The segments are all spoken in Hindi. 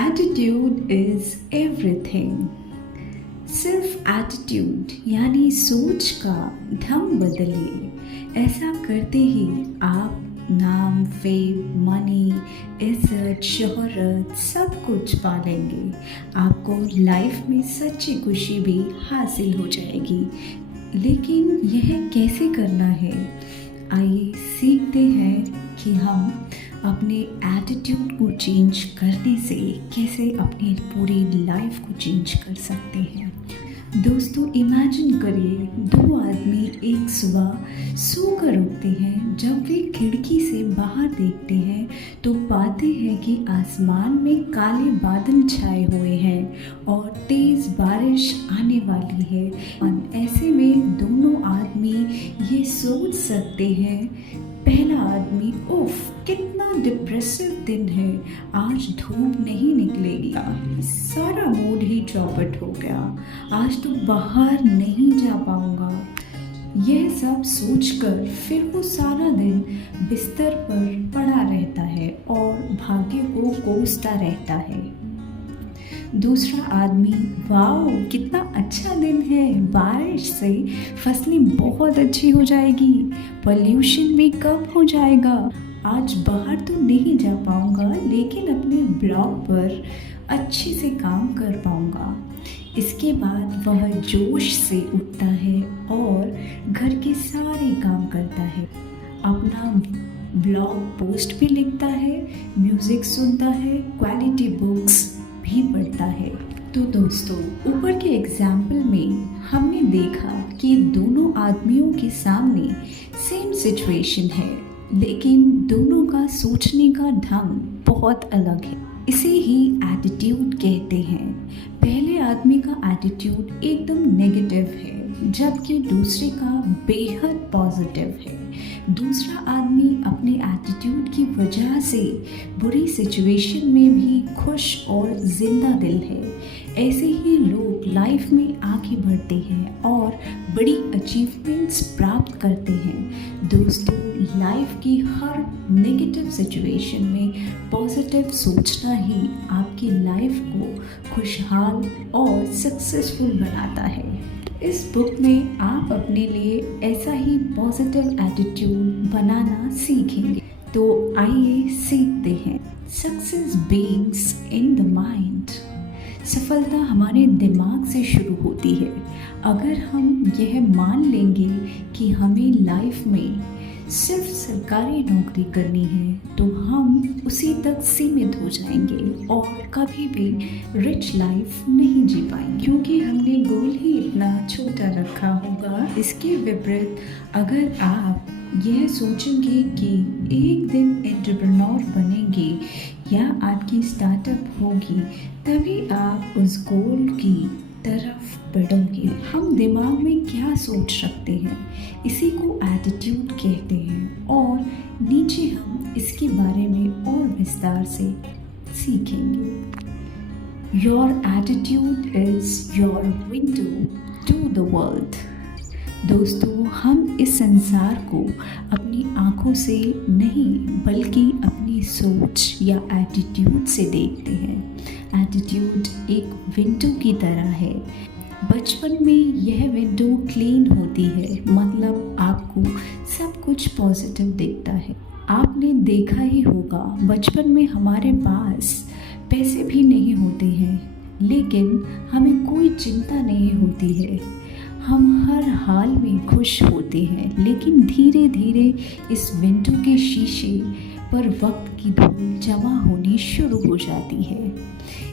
Attitude is everything. सिर्फ एटीट्यूड यानी सोच का ढंग बदलिए। ऐसा करते ही आप नाम, फेम, मनी, इज्जत, शोहरत सब कुछ पालेंगे। आपको लाइफ में सच्ची खुशी भी हासिल हो जाएगी। लेकिन यह कैसे करना है? आइए सीखते हैं कि हम अपने एटीट्यूड को चेंज करने से कैसे अपनी पूरी लाइफ को चेंज कर सकते हैं। दोस्तों, इमेजिन करिए दो आदमी एक सुबह सोकर उठते हैं। जब वे खिड़की से बाहर देखते हैं तो पाते हैं कि आसमान में काले बादल छाए हुए हैं और तेज बारिश आने वाली है। ऐसे में दोनों आदमी ये सोच सकते हैं। पहला आदमी, उफ कितना डिप्रेसिव दिन है, आज धूप नहीं निकलेगी, सारा मूड ही चौपट हो गया, आज तो बाहर नहीं जा पाऊंगा। यह सब सोचकर फिर वो सारा दिन बिस्तर पर पड़ा रहता है और भाग्य को कोसता रहता है। दूसरा आदमी, वाओ कितना अच्छा दिन है, बारिश से फसलें बहुत अच्छी हो जाएगी, पोल्यूशन भी कम हो जाएगा, आज बाहर तो नहीं जा पाऊंगा लेकिन अपने ब्लॉग पर अच्छे से काम कर पाऊंगा। इसके बाद वह जोश से उठता है और घर के सारे काम करता है, अपना ब्लॉग पोस्ट भी लिखता है, म्यूज़िक सुनता है, क्वालिटी बुक्स भी पढ़ता है। तो दोस्तों, ऊपर के एग्जाम्पल में हमने देखा कि दोनों आदमियों के सामने सेम सिचुएशन है, लेकिन दोनों का सोचने का ढंग बहुत अलग है। इसे ही एटीट्यूड कहते हैं। पहले आदमी का एटीट्यूड एकदम नेगेटिव है, जबकि दूसरे का बेहद पॉजिटिव है। दूसरा आदमी अपने एटीट्यूड की वजह से बुरी सिचुएशन में भी खुश और जिंदा दिल है। ऐसे ही लोग लाइफ में आगे बढ़ते हैं और बड़ी अचीवमेंट्स प्राप्त करते हैं। दोस्तों, लाइफ की हर नेगेटिव सिचुएशन में पॉजिटिव सोचना ही आपकी लाइफ को खुशहाल और सक्सेसफुल बनाता है। इस बुक में आप अपने लिए ऐसा ही पॉजिटिव एटीट्यूड बनाना सीखेंगे। तो आइए सीखते हैं। Success begins in the mind. सफलता हमारे दिमाग से शुरू होती है। अगर हम यह मान लेंगे कि हमें लाइफ में सिर्फ सरकारी नौकरी करनी है तो हम उसी तक सीमित हो जाएंगे और कभी भी रिच लाइफ नहीं जी पाएंगे, क्योंकि हमने गोल ही इतना छोटा रखा होगा। इसके विपरीत अगर आप यह सोचेंगे कि एक दिन एंटरप्रेन्योर बनेंगे या आपकी स्टार्टअप होगी, तभी आप उस गोल की तरफ बढ़ोगे। हम दिमाग में क्या सोच रखते हैं, इसी को एटीट्यूड कहते हैं और नीचे हम इसके बारे में और विस्तार से सीखेंगे। Your attitude is your window to the world. दोस्तों, हम इस संसार को अपनी आँखों से नहीं बल्कि अपनी सोच या एटीट्यूड से देखते हैं। एटीट्यूड एक विंडो की तरह है। बचपन में यह विंडो क्लीन होती है, मतलब आपको सब कुछ पॉजिटिव दिखता है। आपने देखा ही होगा, बचपन में हमारे पास पैसे भी नहीं होते हैं, लेकिन हमें कोई चिंता नहीं होती है। हम हर हाल में खुश होते हैं, लेकिन धीरे धीरे इस विंडो के शीशे पर वक्त की धूल जमा होनी शुरू हो जाती है।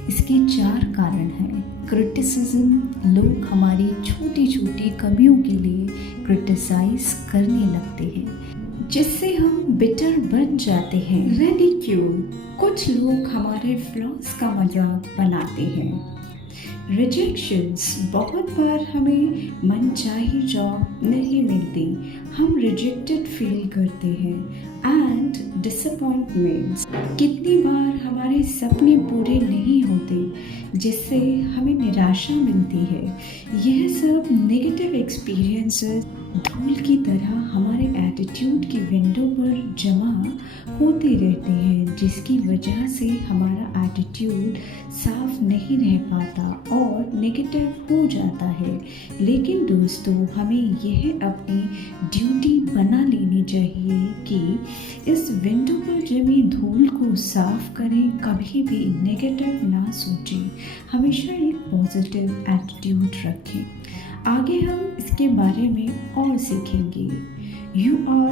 इसके 4 कारण हैं। क्रिटिसिज्म, लोग हमारी छोटी छोटी कमियों के लिए क्रिटिसाइज करने लगते हैं, जिससे हम बिटर बन जाते हैं। रिडिक्यूल, कुछ लोग हमारे फ्लॉज का मजाक बनाते हैं। रिजेक्शंस, बहुत बार हमें मनचाही जॉब नहीं मिलती, हम रिजेक्टेड फील करते हैं एंड डिसअपॉइंटमेंट्स। कितनी बार हमारे सपने पूरे नहीं होते जिससे हमें निराशा मिलती है। यह सब नेगेटिव एक्सपीरियंसेस धूल की तरह हमारे एटीट्यूड की विंडो पर जमा होते रहते हैं, जिसकी वजह से हमारा एटीट्यूड साफ नहीं रह पाता और नेगेटिव हो जाता है। लेकिन दोस्तों, हमें यह अपनी ड्यूटी बना लेनी चाहिए कि इस विंडो पर जमी धूल को साफ करें, कभी भी नेगेटिव ना सोचें, हमेशा एक पॉजिटिव एटीट्यूड रखें। आगे हम इसके बारे में और सीखेंगे। You are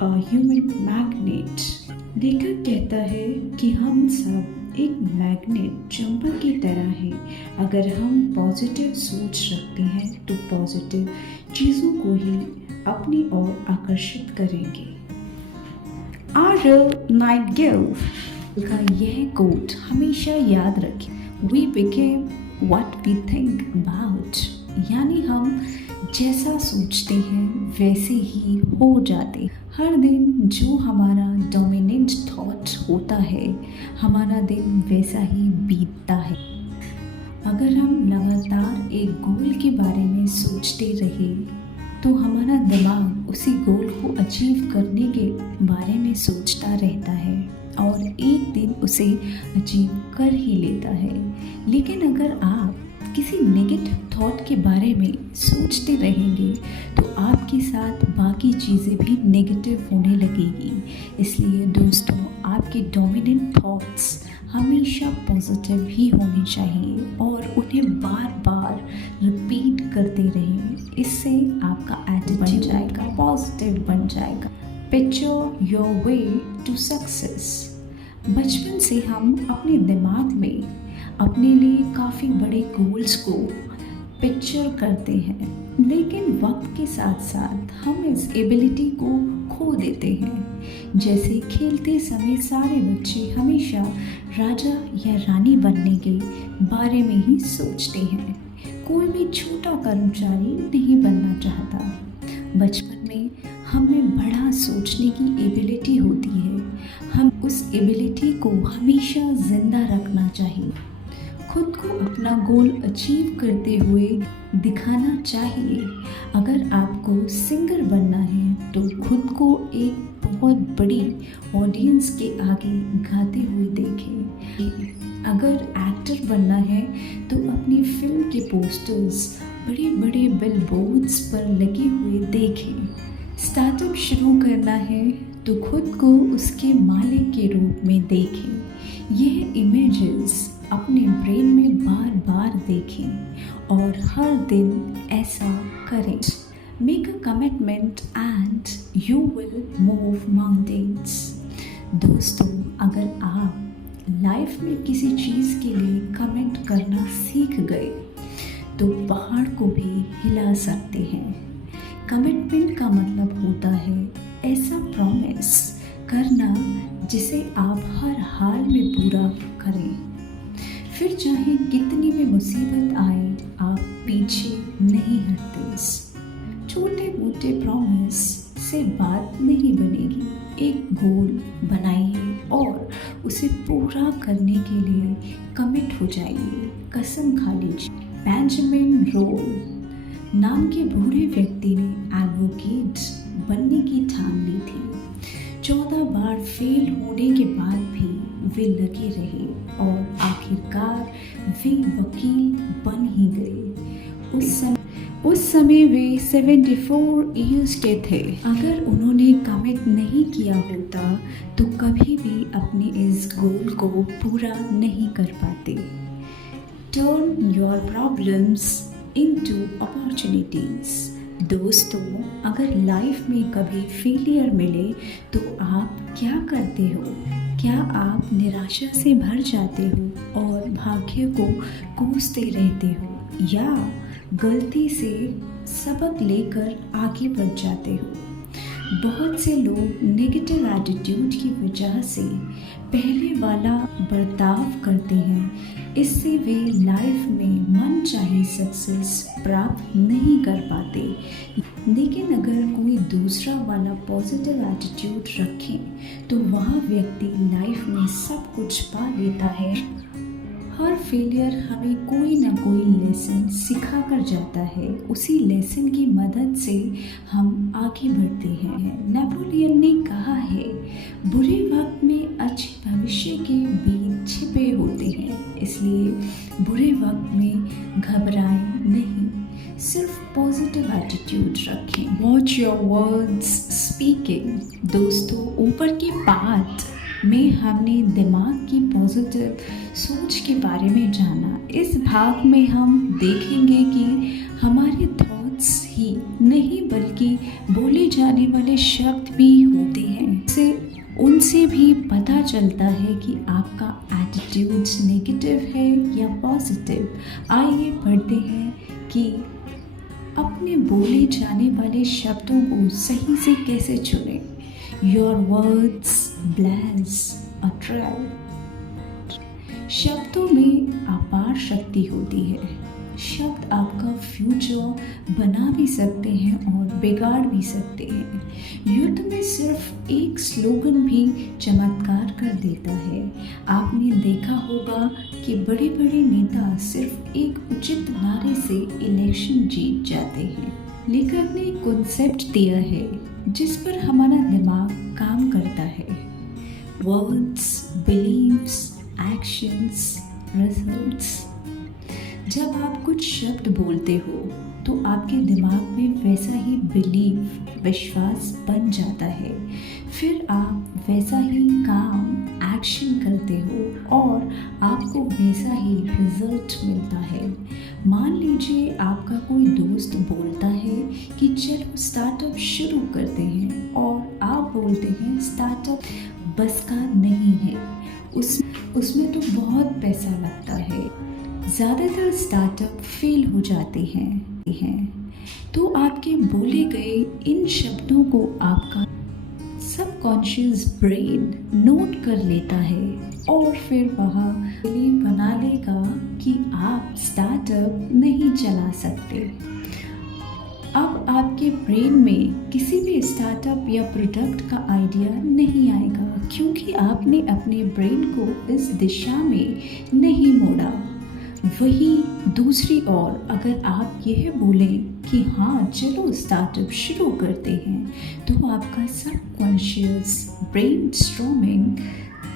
a human magnet. लेखक कहता है कि हम सब एक मैग्नेट चुंबक की तरह हैं। अगर हम पॉजिटिव सोच रखते हैं तो पॉजिटिव चीज़ों को ही अपनी ओर आकर्षित करेंगे। आर्यल नाइटिंगेल का यह कोट हमेशा याद रखें, we became what we think about. यानी हम जैसा सोचते हैं वैसे ही हो जाते। हर दिन जो हमारा डोमिनेंट थॉट होता है, हमारा दिन वैसा ही बीतता है। अगर हम लगातार एक गोल के बारे में सोचते रहे तो हमारा दिमाग उसी गोल को अचीव करने के बारे में सोचता रहता है और एक दिन उसे अचीव कर ही लेता है। लेकिन अगर आप किसी नेगेटिव थॉट के बारे में सोचते रहेंगे तो आपके साथ बाकी चीज़ें भी नेगेटिव होने लगेगी। इसलिए दोस्तों, आपके डोमिनेंट थॉट्स हमेशा पॉजिटिव ही होने चाहिए और उन्हें बार बार रिपीट करते रहें। इससे आपका एटीट्यूड बन जाएगा, पॉजिटिव बन जाएगा। Picture your way to success. बचपन से हम अपने दिमाग में अपने लिए काफ़ी बड़े गोल्स को पिक्चर करते हैं, लेकिन वक्त के साथ साथ हम इस एबिलिटी को खो देते हैं। जैसे खेलते समय सारे बच्चे हमेशा राजा या रानी बनने के बारे में ही सोचते हैं। कोई भी छोटा कर्मचारी नहीं बनना चाहता। बचपन में हमें बड़ा सोचने की एबिलिटी होती है। हम उस एबिलिटी को हमेशा जिंदा रखना चाहिए। खुद को अपना गोल अचीव करते हुए दिखाना चाहिए। अगर आपको सिंगर बनना है तो खुद को एक बहुत बड़ी ऑडियंस के आगे गाते हुए देखें। अगर एक्टर बनना है तो अपनी फिल्म के पोस्टर्स बड़े बड़े बिलबोर्ड्स पर लगे हुए देखें। स्टार्टअप शुरू करना है तो खुद को उसके मालिक के रूप में देखें। यह इमेजेस अपने ब्रेन में बार बार देखें और हर दिन ऐसा करें। Make a commitment and you will move mountains. दोस्तों, अगर आप लाइफ में किसी चीज़ के लिए कमिट करना सीख गए तो पहाड़ को भी हिला सकते हैं। कमिटमेंट का मतलब होता है ऐसा प्रॉमिस करना जिसे आप हर हाल में पूरा करें। फिर चाहे कितनी भी मुसीबत आए, आप पीछे नहीं हटते। छोटे मोटे प्रॉमिस से बात नहीं बनेगी। एक गोल बनाइए और उसे पूरा करने के लिए कमिट हो जाइए, कसम खा लीजिए। बेंजामिन रोल नाम के बूढ़े व्यक्ति ने एडवोकेट बनने की ठान ली थी। 14 बार फेल होने के बाद भी वे लगे रहे और आखिरकार वे वकील बन ही गए। उस समय वे 74 ईयर्स के थे। अगर उन्होंने कमिट नहीं किया होता तो कभी भी अपने इस गोल को पूरा नहीं कर पाते। Turn your problems into opportunities. दोस्तों, अगर लाइफ में कभी फेलियर मिले तो आप क्या करते हो? क्या आप निराशा से भर जाते हो और भाग्य को कोसते रहते हो, या गलती से सबक लेकर आगे बढ़ जाते हो? बहुत से लोग नेगेटिव एटीट्यूड की वजह से पहले वाला बर्ताव करते हैं, इससे वे लाइफ में मनचाही सक्सेस प्राप्त नहीं कर पाते। लेकिन अगर कोई दूसरा वाला पॉजिटिव एटीट्यूड रखे तो वह व्यक्ति लाइफ में सब कुछ पा लेता है। हर फेलियर हमें कोई ना कोई लेसन सिखा कर जाता है। उसी लेसन की मदद से हम आगे बढ़ते हैं। नेपोलियन ने कहा है, बुरे वक्त में अच्छे भविष्य के बीज छिपे होते हैं, इसलिए बुरे वक्त में घबराएं नहीं, सिर्फ पॉजिटिव एटीट्यूड रखें। Watch your words speaking. दोस्तों, ऊपर की पार्ट में हमने दिमाग की पॉजिटिव सोच के बारे में जाना। इस भाग में हम देखेंगे कि हमारे थॉट्स ही नहीं बल्कि बोले जाने वाले शब्द भी होते हैं। उनसे भी पता चलता है कि आपका एटीट्यूड नेगेटिव है या पॉजिटिव। आइए पढ़ते हैं कि अपने बोले जाने वाले शब्दों को सही से कैसे चुनें। Your words bless a trail। शब्दों में अपार शक्ति होती है। शब्द आपका फ्यूचर बना भी सकते हैं और बिगाड़ भी सकते हैं। युद्ध में सिर्फ एक स्लोगन भी चमत्कार कर देता है। आपने देखा होगा कि बड़े बड़े नेता सिर्फ एक उचित नारे से इलेक्शन जीत जाते हैं। लेखक ने एक कॉन्सेप्ट दिया है जिस पर हमारा दिमाग काम करता है। Words, beliefs, actions, results. जब आप कुछ शब्द बोलते हो तो आपके दिमाग में वैसा ही बिलीव, विश्वास बन जाता है। फिर आप वैसा ही काम, एक्शन करते हो और आपको वैसा ही रिजल्ट मिलता है। मान लीजिए आपका कोई दोस्त बोलता है कि चलो स्टार्टअप शुरू करते हैं और आप बोलते हैं स्टार्टअप बस का नहीं है, उसमें तो बहुत पैसा लगता है। ज़्यादातर स्टार्टअप फेल हो जाते हैं। तो आपके बोले गए इन शब्दों को आपका सबकॉन्शियस ब्रेन नोट कर लेता है और फिर वह बना लेगा कि आप स्टार्टअप नहीं चला सकते। अब आपके ब्रेन में किसी भी स्टार्टअप या प्रोडक्ट का आइडिया नहीं आएगा क्योंकि आपने अपने ब्रेन को इस दिशा में नहीं मोड़ा। वही दूसरी ओर अगर आप यह बोलें कि हाँ चलो स्टार्टअप शुरू करते हैं तो आपका सबकॉन्शियस ब्रेन स्ट्रॉमिंग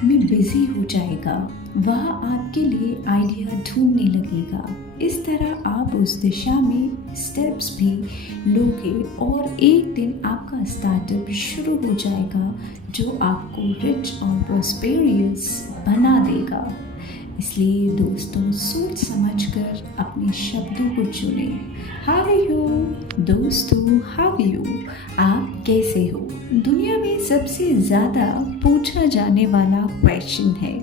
में बिजी हो जाएगा। वह आपके लिए आइडिया ढूंढने लगेगा। इस तरह आप उस दिशा में स्टेप्स भी लोगे और एक दिन आपका स्टार्टअप शुरू हो जाएगा जो आपको रिच और प्रॉस्पेरियस बना देगा। इसलिए दोस्तों, सोच समझकर अपने शब्दों को चुनें। हाउ आर यू दोस्तों, हाउ आर यू, आप कैसे हो? दुनिया में सबसे ज़्यादा पूछा जाने वाला क्वेश्चन है।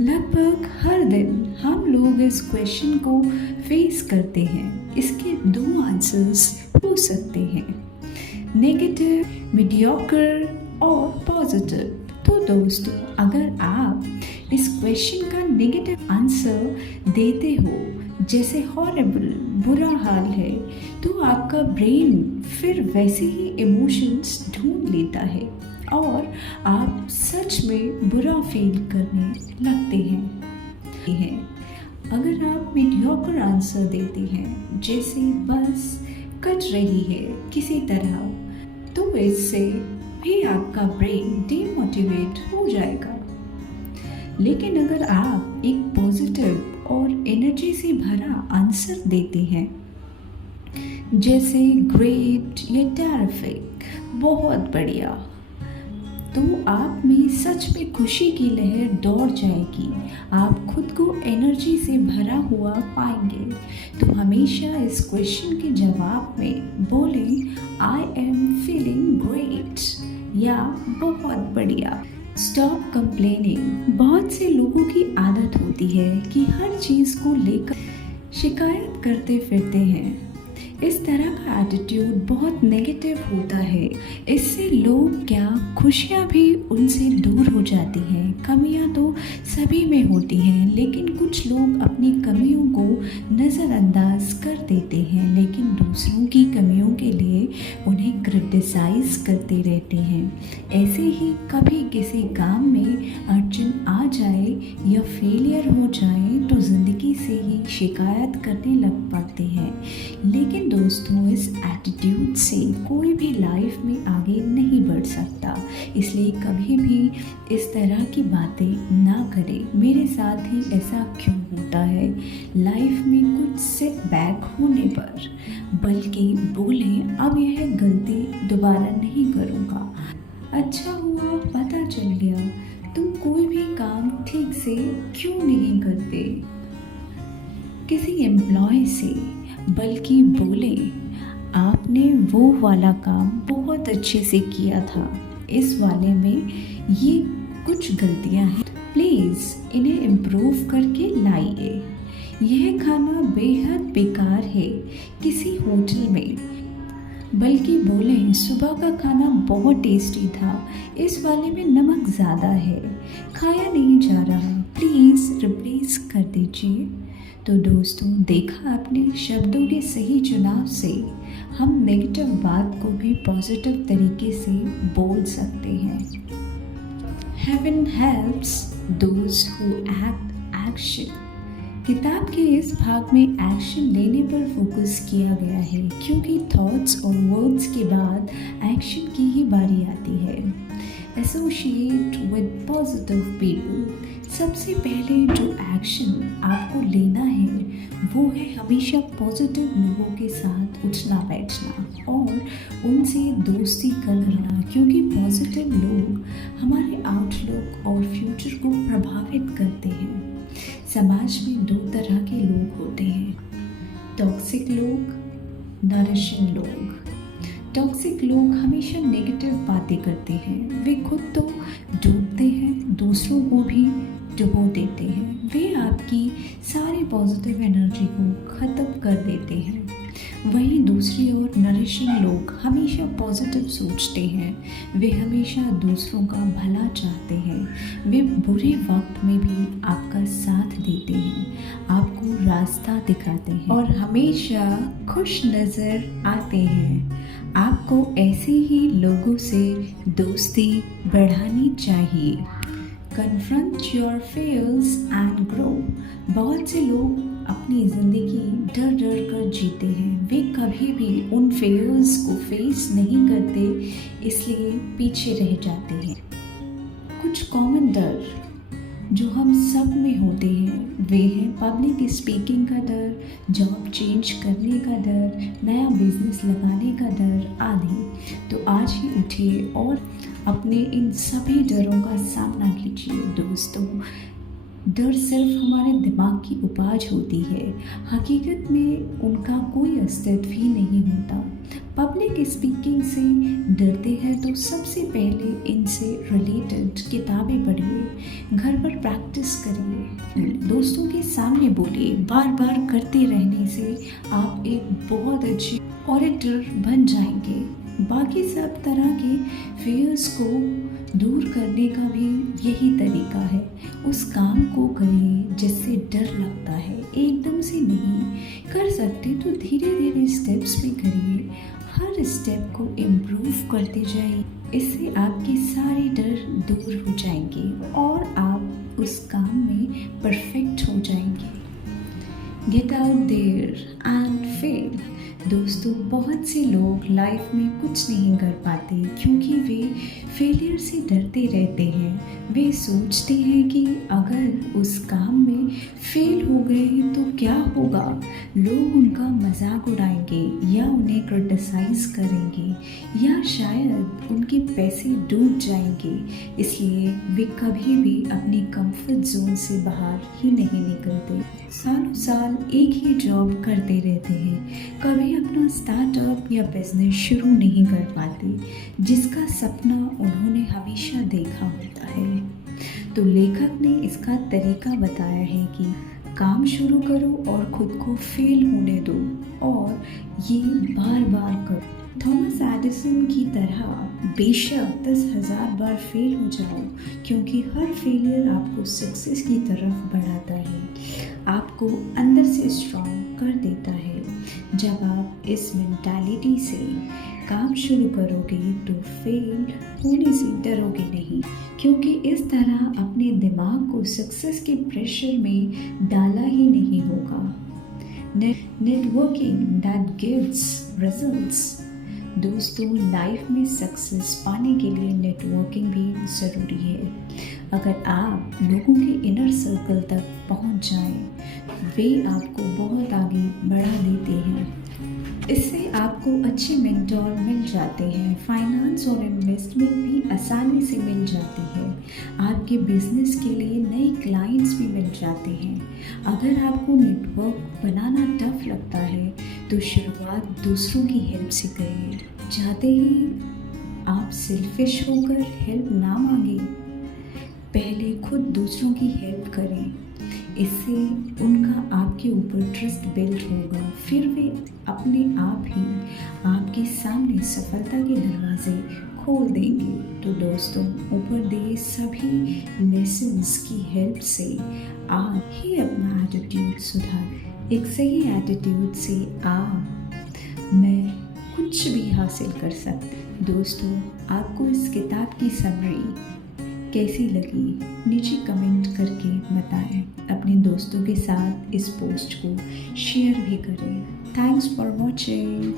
लगभग हर दिन हम लोग इस क्वेश्चन को फेस करते हैं। इसके दो आंसर्स हो सकते हैं, नेगेटिव, मीडियोकर और पॉजिटिव। तो दोस्तों, अगर आप इस क्वेश्चन का नेगेटिव आंसर देते हो जैसे हॉरिबल, बुरा हाल है, तो आपका ब्रेन फिर वैसे ही इमोशंस ढूंढ लेता है और आप सच में बुरा फील करने लगते हैं। अगर आप मीडियोकर आंसर देते हैं जैसे बस कट रही है किसी तरह, तो इससे भी आपका ब्रेन डिमोटिवेट हो जाएगा। लेकिन अगर आप एक पॉजिटिव और एनर्जी से भरा आंसर देते हैं जैसे ग्रेट या टेरिफिक, बहुत बढ़िया, तो आप में सच में खुशी की लहर दौड़ जाएगी। आप खुद को एनर्जी से भरा हुआ पाएंगे। तो हमेशा इस क्वेश्चन के जवाब में बोलें आई एम फीलिंग ग्रेट या बहुत बढ़िया। Stop complaining. बहुत से लोगों की आदत होती है कि हर चीज़ को लेकर शिकायत करते फिरते हैं। इस तरह का एटीट्यूड बहुत नेगेटिव होता है। इससे लोग क्या खुशियाँ भी उनसे दूर हो जाती हैं। कमियाँ तो सभी में होती हैं, लेकिन कुछ लोग अपनी कमियों को नज़रअंदाज कर देते हैं, लेकिन दूसरों की कमियों के लिए उन्हें क्रिटिसाइज करते रहते हैं। ऐसे ही कभी किसी काम में अड़चन आ जाए या फेलियर हो जाए तो ज़िंदगी से ही शिकायत करने लग पड़ते हैं। लेकिन दोस्तों, इस एटीट्यूड से कोई भी लाइफ में आगे नहीं बढ़ सकता, इसलिए कभी भी इस तरह की बातें ना करें। मेरे साथ ही ऐसा क्यों होता है लाइफ में कुछ सेटबैक होने पर, बल्कि बोलें अब यह गलती दोबारा नहीं करूँगा। अच्छा हुआ पता चल गया, तुम कोई भी काम ठीक से क्यों नहीं करते। किसी एम्प्लॉय से बल्कि बोले आपने वो वाला काम बहुत अच्छे से किया था, इस वाले में ये कुछ गलतियां हैं, प्लीज़ इन्हें इम्प्रूव करके लाइए। यह खाना बेहद बेकार है किसी होटल में, बल्कि बोलें सुबह का खाना बहुत टेस्टी था, इस वाले में नमक ज़्यादा है, खाया नहीं जा रहा, प्लीज़ रिप्लेस कर दीजिए। तो दोस्तों, देखा आपने, शब्दों के सही चुनाव से हम नेगेटिव बात को भी पॉजिटिव तरीके से बोल सकते हैं। Heaven helps those who act action. किताब के इस भाग में एक्शन लेने पर फोकस किया गया है, क्योंकि थॉट्स और वर्ड्स के बाद एक्शन की ही बारी आती है। Associate with positive people. सबसे पहले जो एक्शन आपको लेना है वो है हमेशा पॉजिटिव लोगों के साथ उठना बैठना और उनसे दोस्ती करना, क्योंकि पॉजिटिव लोग हमारे आउटलुक और फ्यूचर को प्रभावित करते हैं। समाज में दो तरह के लोग होते हैं, टॉक्सिक लोग, नरिशिंग लोग। टॉक्सिक लोग हमेशा नेगेटिव बातें करते हैं, वे खुद तो डूबते हैं, दूसरों को भी डुबो देते हैं, वे आपकी सारी पॉजिटिव एनर्जी को ख़त्म कर देते हैं। वहीं दूसरी ओर नरिशिंग लोग हमेशा पॉजिटिव सोचते हैं, वे हमेशा दूसरों का भला चाहते हैं, वे बुरे वक्त में भी आपका साथ देते हैं, आपको रास्ता दिखाते हैं और हमेशा खुश नज़र आते हैं। आपको ऐसे ही लोगों से दोस्ती बढ़ानी चाहिए। Confront your fears and grow. बहुत से लोग अपनी ज़िंदगी डर डर कर जीते हैं, वे कभी भी उन फेयर्स को फेस नहीं करते, इसलिए पीछे रह जाते हैं। कुछ कॉमन डर जो हम सब में होते हैं वे हैं पब्लिक स्पीकिंग का डर, जॉब चेंज करने का डर, नया बिजनेस लगाने का डर आदि। तो आज ही उठिए और अपने इन सभी डरों का सामना कीजिए। दोस्तों, डर सिर्फ हमारे दिमाग की उपज होती है, हकीकत में उनका कोई अस्तित्व ही नहीं होता। पब्लिक स्पीकिंग से डरते हैं तो सबसे पहले इनसे रिलेटेड किताबें पढ़िए, घर पर प्रैक्टिस करिए, दोस्तों के सामने बोलिए। बार बार करते रहने से आप एक बहुत अच्छे ऑरेटर बन जाएंगे। बाकी सब तरह के फेयर्स को दूर करने का भी यही तरीका है। उस काम को करिए जिससे डर लगता है, एकदम से नहीं कर सकते तो धीरे धीरे स्टेप्स में करिए, हर स्टेप को इम्प्रूव करते जाइए। इससे आपके सारे डर दूर हो जाएंगे और आप उस काम में परफेक्ट हो जाएंगे। Get out there and fail. दोस्तों, बहुत से लोग लाइफ में कुछ नहीं कर पाते क्योंकि वे फेलियर से डरते रहते हैं। वे सोचते हैं कि अगर उस काम में फेल हो गए तो क्या होगा, लोग उनका मजाक उड़ाएंगे या उन्हें क्रिटिसाइज करेंगे या शायद उनके पैसे डूब जाएंगे। इसलिए वे कभी भी अपनी कंफर्ट जोन से बाहर ही नहीं निकलते। सालों साल एक ही जॉब करते रहते हैं, कभी अपना स्टार्टअप या बिजनेस शुरू नहीं कर पाते जिसका सपना उन्होंने हमेशा देखा होता है। तो लेखक ने इसका तरीका बताया है कि काम शुरू करो और खुद को फेल होने दो और ये बार बार करो। थॉमस एडिसन की तरह बेशक 10,000 बार फेल हो जाओ, क्योंकि हर फेलियर आपको सक्सेस की तरफ बढ़ाता है, आपको अंदर से स्ट्रॉन्ग कर देता है। जब आप इस मेंटालिटी से काम शुरू करोगे तो फेल होने से डरोगे नहीं, क्योंकि इस तरह अपने दिमाग को सक्सेस के प्रेशर में डाला ही नहीं होगा। Networking that gives results. दोस्तों, लाइफ में सक्सेस पाने के लिए नेटवर्किंग भी ज़रूरी है। अगर आप लोगों के इनर सर्कल तक पहुंच जाएं, वे आपको बहुत आगे बढ़ा देते हैं। इससे आपको अच्छे मेंटोर मिल जाते हैं, फाइनेंस और इन्वेस्टमेंट भी आसानी से मिल जाती है, आपके बिजनेस के लिए नए क्लाइंट्स भी मिल जाते हैं। अगर आपको नेटवर्क बनाना टफ लगता है तो शुरुआत दूसरों की हेल्प से करिए। चाहते ही आप सेल्फिश होकर हेल्प ना मांगे, पहले खुद दूसरों की हेल्प करें। इससे उनका आपके ऊपर ट्रस्ट बिल्ड होगा, फिर वे अपने आप ही आपके सामने सफलता के दरवाजे खोल देंगे। तो दोस्तों, ऊपर दिए सभी लेसन्स की हेल्प से आप ही अपना एटीट्यूड सुधार। एक सही एटीट्यूड से मैं कुछ भी हासिल कर सकते। दोस्तों, आपको इस किताब की समरी कैसी लगी नीचे कमेंट करके बताएं। अपने दोस्तों के साथ इस पोस्ट को शेयर भी करें। Thanks for watching.